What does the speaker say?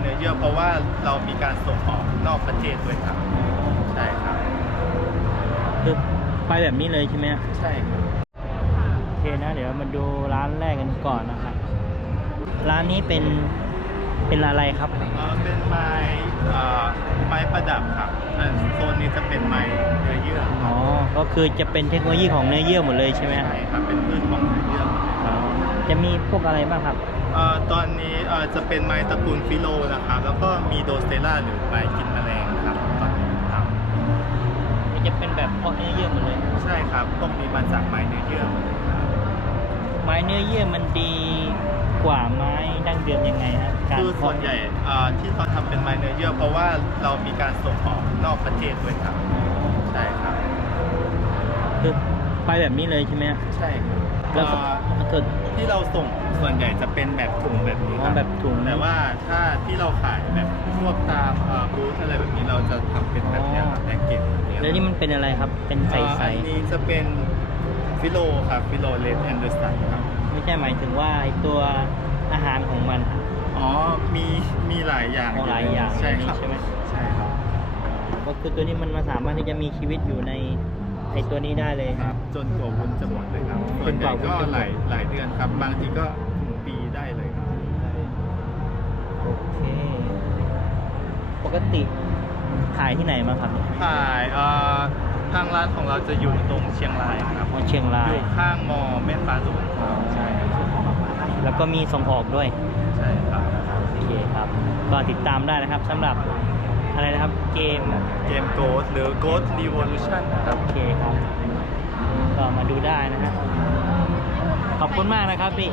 เนื้อเยื่อเพราะว่าเรามีการส่งออกนอกประเทศด้วยครับ ใช่ครับ คือไปแบบนี้เลยใช่ไหมฮะใช่ครับโอเคนะ เดี๋ยวมาดูร้านแรกกันก่อนนะครับ ร้านนี้เป็นเป็นอะไรครับเอ่อเป็นไม้เอ่อไม้ประดับครับอันโซนนี้จะเป็นไม้เนื้อเยื่ออ๋อก็คือจะเป็นเทคโนโลยีของเนื้อเยื่อหมดเลยใช่ไหมฮะใช่ครับเป็นพืชของเนื้อเยื่อ อ๋อจะมีพวกอะไรบ้างครับเอ่อ ตอนนี้เอ่อจะเป็นไม้ตระกูลฟิโลนะครับแล้วก็มีโดสเตล่าหรือไม้กินแมลงครับตอนนี้ครับจะเป็นแบบเพาะเนื้อเยื่อหมดเลย ใช่ครับพวกนี้มาจากไม้เนื้อเยื่อหมดเลยครับไม้เนื้อเยื่อมันดีกว่าไม้ดั้งเดิมยังไงฮะการคือส่วนใหญ่เอ่อที่เขาทำเป็นไม้เนื้อเยื่อเพราะว่าเรามีการส่งออกนอกประเทศด้วยครับใช่ครับคือไปแบบนี้เลยใช่ไหมฮะใช่ครับ แล้วก็เอ่อเกิด ที่เราส่งส่วนใหญ่จะเป็นแบบถุงแบบนี้คอ๋รัอแบบถุง แต่ว่าถ้าที่เราขายแบบพวกตามเอ่อบูธอะไรแบบนี้เราจะทำเป็นแบบเนี้ยครับแพ็กเกจแบบเนี้ยแล้วนี่มันเป็นอะไรครับ เป็นใสเอ่ออันนี้จะเป็นฟิโลครับฟิโลเลสแอนเดอร์สันครับๆไม่ใช่หมายถึงว่าไอตัวอาหารของมันอะ อ๋อ มีมีหลายอย่างอ๋อหลายอย่างใช่ครับใช่ไหม ใช่ครับ ก็คือตัวนี้มันมาสามารถที่จะมีชีวิตอยู่ใน ไอตัวนี้ได้เลยครับ จนกว่าวุ้นจะหมดเลยครับจส่วนนกใหว่าญ่วุ้นก็จะหมดหลายหลายเดือนครับ บางทีก็ถึงปีได้เลยครับ โอเค ปกติขายที่ไหนมาครับขายเอ่อทางร้านของเราจะอยู่ตรงเชียงรายครับอ๋อเชียงราอย ยู่ข้างมอแม่ฟ้าหลวงครับใช่ครับแล้วก็มีส่งออกด้วย ใช่ครับ โอเคครับ ก็ติดตามได้นะครับสำหรับอะไรนะครับเกม เกม Ghost หรือ Ghost Revolution นะครับ โอเคครับก็มาดูได้ นะฮะขอบคุณมากนะครับพี่